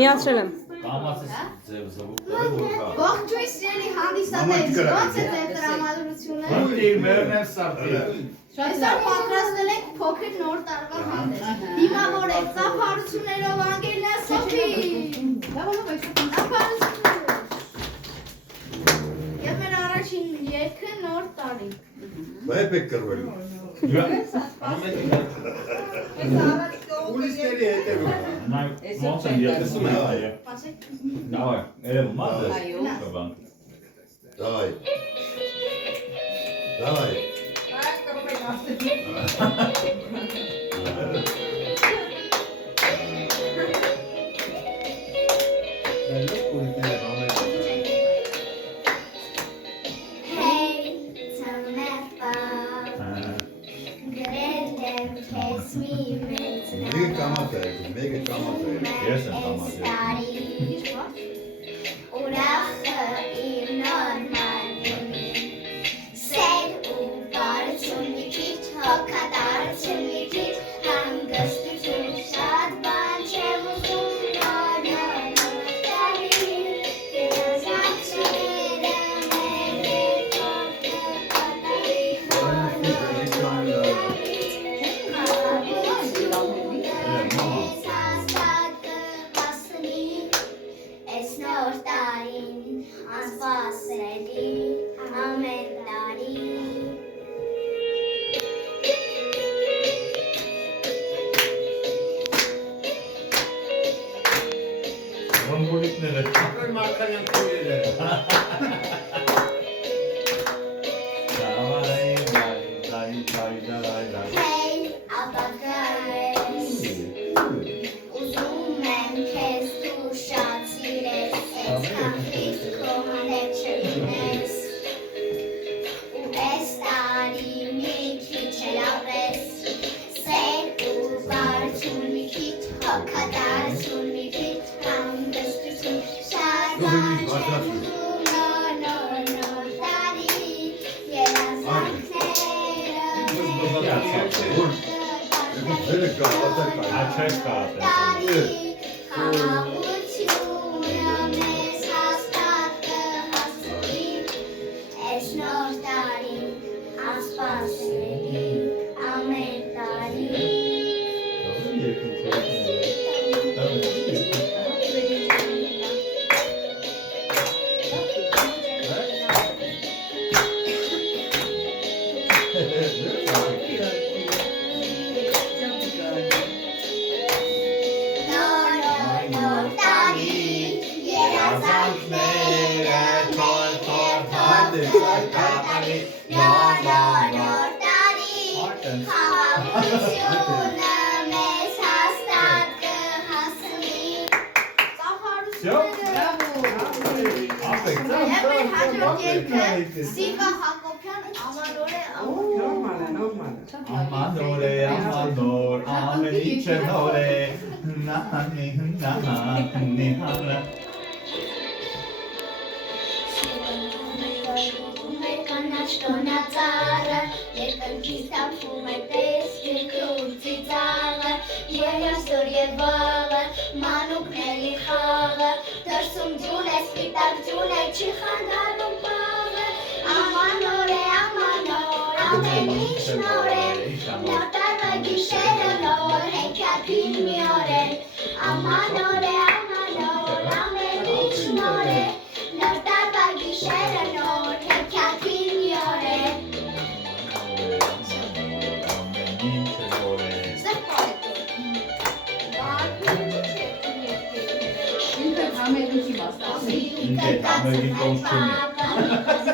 Միացրել եմ։ Կամացս ձև զվուկտորը որ կա։ Ողջույն սիրելի հանդիսատես, ո՞նց է ձեր տրամադրությունը։ Հնդիր մերներ սարտի։ Այսօր պատրաստել ենք փոքր նոր տարվա հանդես։ Դիմավորեք ծափարություններով անգելնա Սոփի։ Եվ մեր առաջին երգը նոր տարի։ Բայց եք կրվելու։ Ուլիսների հետևում։ Նա ոնց են յետեսում են այը։ Դավայ, երևում մազը։ Давай. Давай. Mega kamata. Ես եմ կամացել։ Ռոմբոլիկները։ Ակր մարգարյան քույրերը։ Աչես կատես։ Սիվա Հակոբյան ամանորե Ամանոր է, ամանոր, ամեն ինչ է նոր է, նահանի, նահանի, հանա։ Տոնածառը, երկնքից տապվում է տեսքի քուրձի ծաղը, երասոր և վաղը, մանուկների խաղը, դրսում ձյուն է, սպիտակ ձյուն է, չի խանդանում պաղը, ամանոր է, ամեն ինչ նոր է, նոր տարվա գիշերը նոր, հեքիաթին մի օր է, ամանոր է, ամեն ինչ նոր է, նոր տարվա գիշերը նոր, հեքիաթին մի օր է։ Ինքը համերգի մասնակցի։ Ինքը համերգի կողմ չունի։